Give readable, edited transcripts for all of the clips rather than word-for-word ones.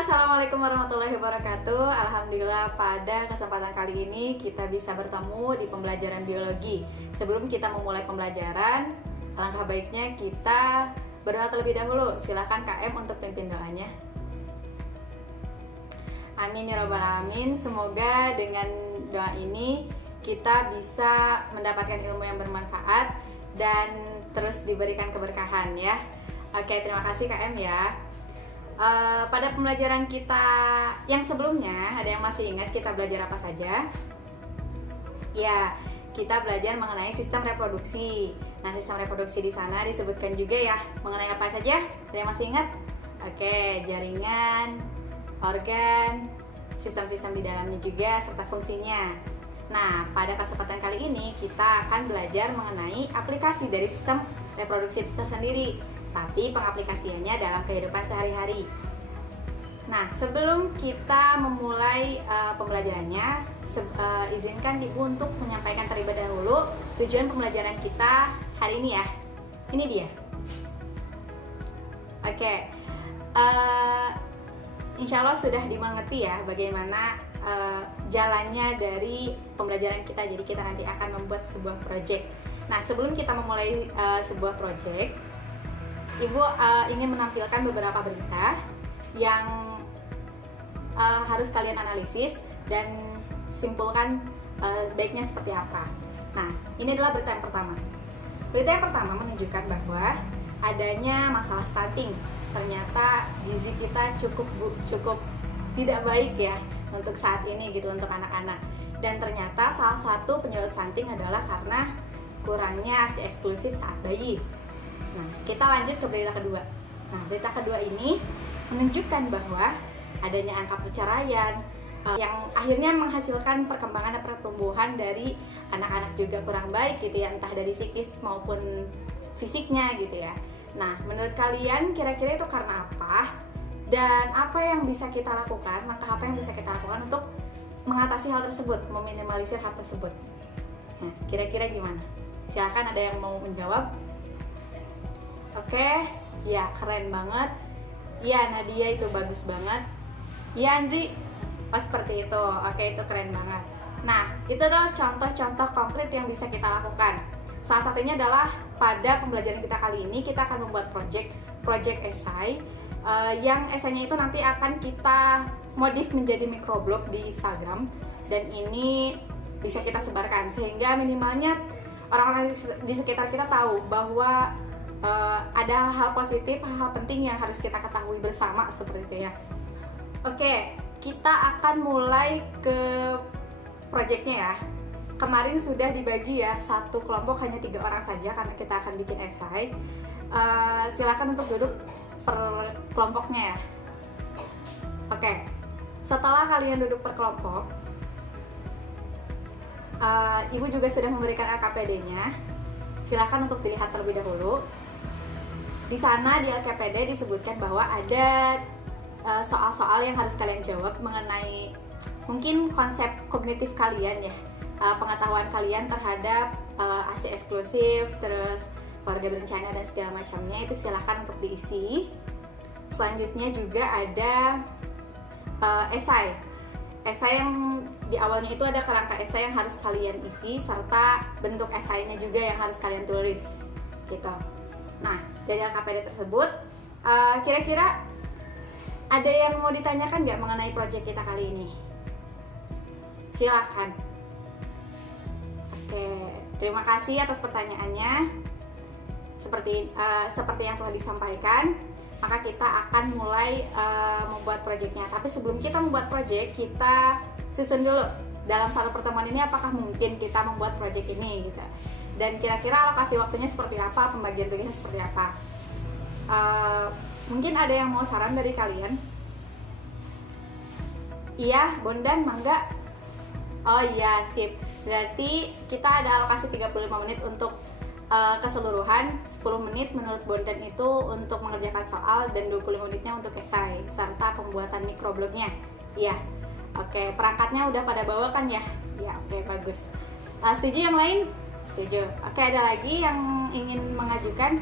Assalamualaikum warahmatullahi wabarakatuh. Alhamdulillah pada kesempatan kali ini kita bisa bertemu di pembelajaran biologi. Sebelum kita memulai pembelajaran, alangkah baiknya kita berdoa terlebih dahulu. Silakan KM untuk pimpin doanya. Amin ya rabbal alamin. Semoga dengan doa ini kita bisa mendapatkan ilmu yang bermanfaat dan terus diberikan keberkahan ya. Oke, terima kasih KM ya. Pada pembelajaran kita yang sebelumnya, ada yang masih ingat kita belajar apa saja? Ya, kita belajar mengenai sistem reproduksi. Nah, sistem reproduksi di sana disebutkan juga ya mengenai apa saja? Ada yang masih ingat? Oke, jaringan, organ, sistem-sistem di dalamnya juga serta fungsinya. Nah, pada kesempatan kali ini kita akan belajar mengenai aplikasi dari sistem reproduksi itu tersendiri, tapi pengaplikasiannya dalam kehidupan sehari-hari. Nah, sebelum kita memulai pembelajarannya, izinkan Ibu untuk menyampaikan terlebih dahulu tujuan pembelajaran kita hari ini ya. Ini dia. Oke, insya Allah sudah dimengerti ya bagaimana jalannya dari pembelajaran kita. Jadi kita nanti akan membuat sebuah project. Nah, sebelum kita memulai sebuah project, Ibu ingin menampilkan beberapa berita yang harus kalian analisis dan simpulkan baiknya seperti apa. Nah, ini adalah berita yang pertama. Berita yang pertama menunjukkan bahwa adanya masalah stunting. Ternyata gizi kita cukup tidak baik ya untuk saat ini gitu untuk anak-anak. Dan ternyata salah satu penyebab stunting adalah karena kurangnya ASI eksklusif saat bayi. Nah, kita lanjut ke berita kedua. Nah, berita kedua ini menunjukkan bahwa adanya angka perceraian yang akhirnya menghasilkan perkembangan dan pertumbuhan dari anak-anak juga kurang baik gitu ya, entah dari psikis maupun fisiknya gitu ya. Nah, menurut kalian kira-kira itu karena apa? Dan apa yang bisa kita lakukan, langkah apa yang bisa kita lakukan untuk mengatasi hal tersebut, meminimalisir hal tersebut? Nah, kira-kira gimana? Silakan, ada yang mau menjawab? Oke, ya keren banget. Ya, Nadia itu bagus banget. Ya, Andri, seperti itu. Oke, itu keren banget. Nah, itu adalah contoh-contoh konkret yang bisa kita lakukan. Salah satunya adalah pada pembelajaran kita kali ini, kita akan membuat project esai, yang esainya itu nanti akan kita modif menjadi microblog di Instagram, dan ini bisa kita sebarkan sehingga minimalnya orang-orang di sekitar kita tahu bahwa ada hal positif, hal penting yang harus kita ketahui bersama seperti itu ya. Oke, kita akan mulai ke projectnya ya. Kemarin sudah dibagi ya, satu kelompok hanya 3 orang saja karena kita akan bikin esai. Silakan untuk duduk per kelompoknya ya. Oke, setelah kalian duduk per kelompok, Ibu juga sudah memberikan LKPD-nya. Silakan untuk dilihat terlebih dahulu. Di sana di LKPD disebutkan bahwa ada soal-soal yang harus kalian jawab mengenai mungkin konsep kognitif kalian ya, pengetahuan kalian terhadap ASI eksklusif, terus keluarga berencana dan segala macamnya. Itu silakan untuk diisi. Selanjutnya juga ada esai yang di awalnya itu ada kerangka esai yang harus kalian isi serta bentuk esainya juga yang harus kalian tulis gitu. Nah, dari LKPD tersebut kira-kira ada yang mau ditanyakan nggak mengenai project kita kali ini? Silakan. Oke, terima kasih atas pertanyaannya. Seperti yang telah disampaikan, maka kita akan mulai membuat projectnya. Tapi sebelum kita membuat project, kita susun dulu dalam satu pertemuan ini apakah mungkin kita membuat project ini gitu. Dan kira-kira alokasi waktunya seperti apa, pembagian tugasnya seperti apa. Mungkin ada yang mau saran dari kalian? Iya, Bondan, mangga. Oh iya, sip. Berarti kita ada alokasi 35 menit untuk keseluruhan, 10 menit menurut Bondan itu untuk mengerjakan soal dan 25 menitnya untuk esai serta pembuatan microblognya. Iya. Oke, perangkatnya udah pada bawa kan ya? Iya, oke, bagus. Setuju yang lain? Setuju. Oke, ada lagi yang ingin mengajukan?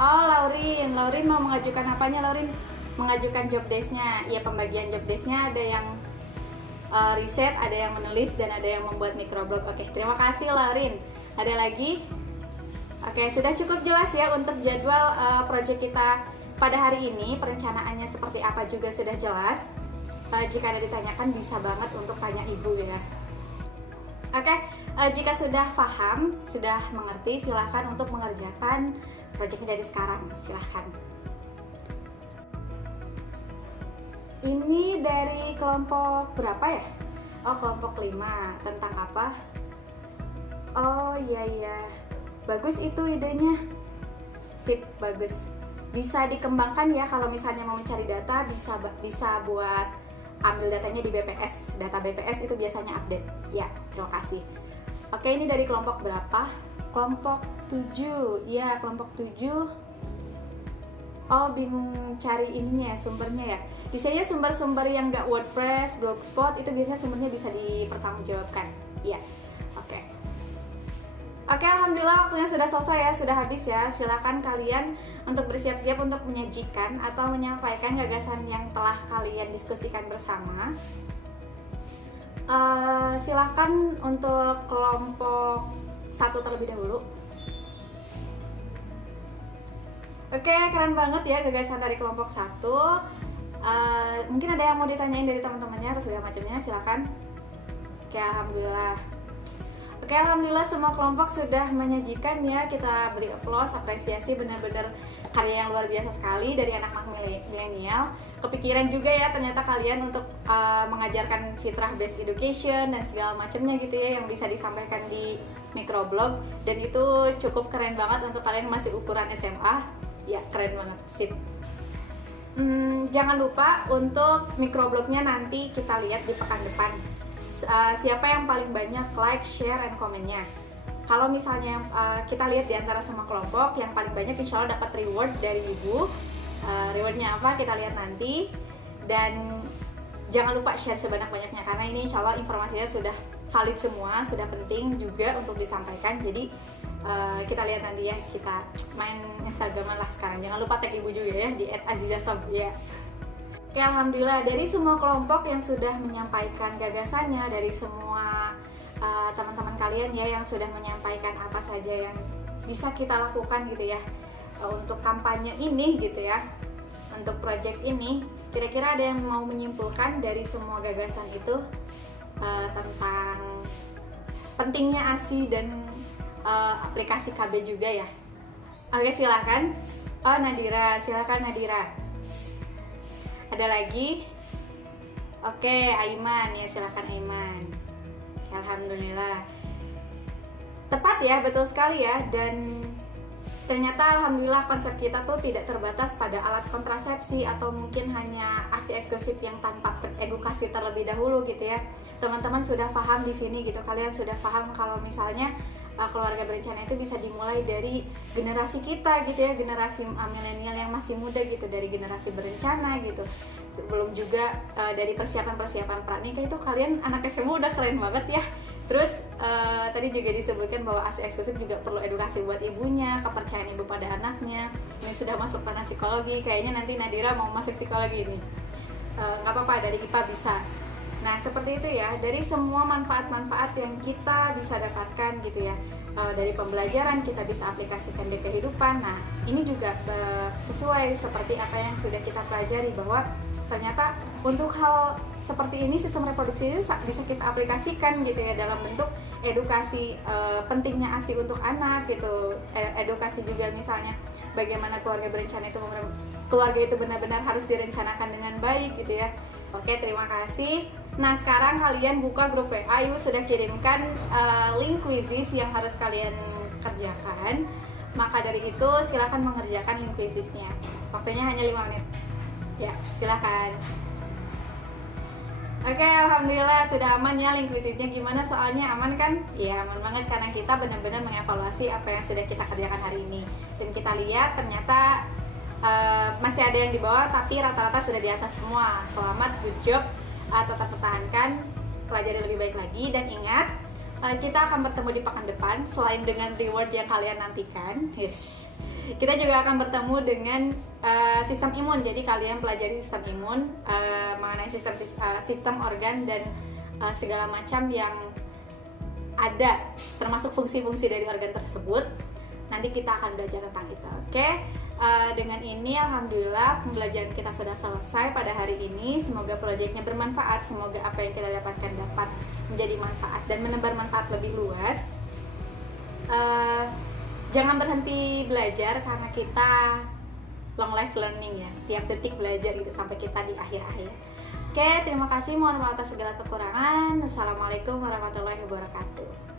Oh, Laurin mau mengajukan apanya, Laurin? mengajukan job desk-nya. Ya, pembagian job desk-nya ada yang riset, ada yang menulis, dan ada yang membuat microblog. Oke, terima kasih Laurin. Ada lagi? Oke, sudah cukup jelas ya untuk jadwal project kita pada hari ini. Perencanaannya seperti apa juga sudah jelas. Jika ada ditanyakan bisa banget untuk tanya ibu ya. Oke, jika sudah paham, sudah mengerti, silahkan untuk mengerjakan proyeknya dari sekarang. Silahkan. Ini dari kelompok berapa ya? Oh, kelompok 5. Tentang apa? Oh iya. Bagus itu idenya. Sip, bagus. Bisa dikembangkan ya kalau misalnya mau mencari data, bisa buat ambil datanya di BPS. Data BPS itu biasanya update. Ya, terima kasih. Oke, ini dari kelompok berapa? Kelompok 7. Ya, kelompok 7. Oh, bingung cari ininya ya, sumbernya ya. Biasanya sumber-sumber yang nggak WordPress, Blogspot, itu biasanya sumbernya bisa dipertanggungjawabkan. Ya, oke. Oke, alhamdulillah waktunya sudah selesai ya, sudah habis ya. Silakan kalian untuk bersiap-siap untuk menyajikan atau menyampaikan gagasan yang telah kalian diskusikan bersama. Silakan untuk kelompok 1 terlebih dahulu. Oke, keren banget ya gagasan dari kelompok 1. Mungkin ada yang mau ditanyain dari teman-temannya atau segala macamnya, silakan. Oke, alhamdulillah. Oke, alhamdulillah semua kelompok sudah menyajikan ya. Kita beri applause, apresiasi, benar-benar karya yang luar biasa sekali dari anak-anak milenial. Kepikiran juga ya ternyata kalian untuk mengajarkan fitrah based education dan segala macamnya gitu ya, yang bisa disampaikan di microblog, dan itu cukup keren banget untuk kalian masih ukuran SMA. Ya, keren banget, sip. Jangan lupa untuk microblognya nanti kita lihat di pekan depan. Siapa yang paling banyak like, share, and komennya. Kalau misalnya kita lihat di antara semua kelompok yang paling banyak, insya Allah dapat reward dari ibu. Rewardnya apa kita lihat nanti. Dan jangan lupa share sebanyak-banyaknya, karena ini insya Allah informasinya sudah valid semua, sudah penting juga untuk disampaikan. Jadi kita lihat nanti ya, kita main Instagraman lah sekarang. Jangan lupa tag ibu juga ya di @azizasob ya. Oke, alhamdulillah dari semua kelompok yang sudah menyampaikan gagasannya, dari semua teman-teman kalian ya yang sudah menyampaikan apa saja yang bisa kita lakukan gitu ya untuk kampanye ini gitu ya, untuk project ini. Kira-kira ada yang mau menyimpulkan dari semua gagasan itu tentang pentingnya ASI dan aplikasi KB juga ya? Oke, silakan. Oh, Nadira, silakan Nadira. Ada lagi? Oke, Aiman ya, silakan Aiman. Alhamdulillah. Tepat ya, betul sekali ya. Dan ternyata alhamdulillah konsep kita tuh tidak terbatas pada alat kontrasepsi atau mungkin hanya ASI eksklusif yang tanpa edukasi terlebih dahulu gitu ya. Teman-teman sudah paham di sini gitu. Kalian sudah paham kalau misalnya keluarga berencana itu bisa dimulai dari generasi kita gitu ya, generasi milenial yang masih muda gitu, dari generasi berencana gitu. Belum juga dari persiapan pranikah itu kalian anak SMA udah keren banget ya. Terus tadi juga disebutkan bahwa ASI eksklusif juga perlu edukasi buat ibunya, kepercayaan ibu pada anaknya. Ini sudah masuk ranah psikologi, kayaknya nanti Nadira mau masuk psikologi ini. Nggak apa-apa, dari IPA bisa. Nah, seperti itu ya, dari semua manfaat-manfaat yang kita bisa dapatkan gitu ya, dari pembelajaran kita bisa aplikasikan di kehidupan. Nah, ini juga sesuai seperti apa yang sudah kita pelajari, bahwa ternyata untuk hal seperti ini, sistem reproduksi ini bisa kita aplikasikan gitu ya, dalam bentuk edukasi pentingnya ASI untuk anak gitu, edukasi juga misalnya bagaimana keluarga berencana itu benar-benar harus direncanakan dengan baik gitu ya. Oke, terima kasih. Nah, sekarang kalian buka grup WA, Ayu sudah kirimkan link quizzes yang harus kalian kerjakan. Maka dari itu silakan mengerjakan link quizesnya. Waktunya hanya 5 menit. Ya, silakan. Oke, alhamdulillah sudah aman ya link quizesnya. Gimana soalnya, aman kan? Ya, aman banget karena kita benar-benar mengevaluasi apa yang sudah kita kerjakan hari ini. Dan kita lihat ternyata masih ada yang di bawah, tapi rata-rata sudah di atas semua. Selamat, good job. Tetap pertahankan, pelajari lebih baik lagi, dan ingat kita akan bertemu di pekan depan. Selain dengan reward yang kalian nantikan, yes, Kita juga akan bertemu dengan sistem imun. Jadi kalian pelajari sistem imun, mengenai sistem organ dan segala macam yang ada, termasuk fungsi-fungsi dari organ tersebut. Nanti kita akan belajar tentang itu. Oke? Dengan ini alhamdulillah pembelajaran kita sudah selesai pada hari ini. Semoga proyeknya bermanfaat, semoga apa yang kita dapatkan dapat menjadi manfaat dan menebar manfaat lebih luas. Jangan berhenti belajar karena kita long life learning ya, tiap detik belajar gitu sampai kita di akhir-akhir. Oke, terima kasih, mohon maaf atas segala kekurangan. Assalamualaikum warahmatullahi wabarakatuh.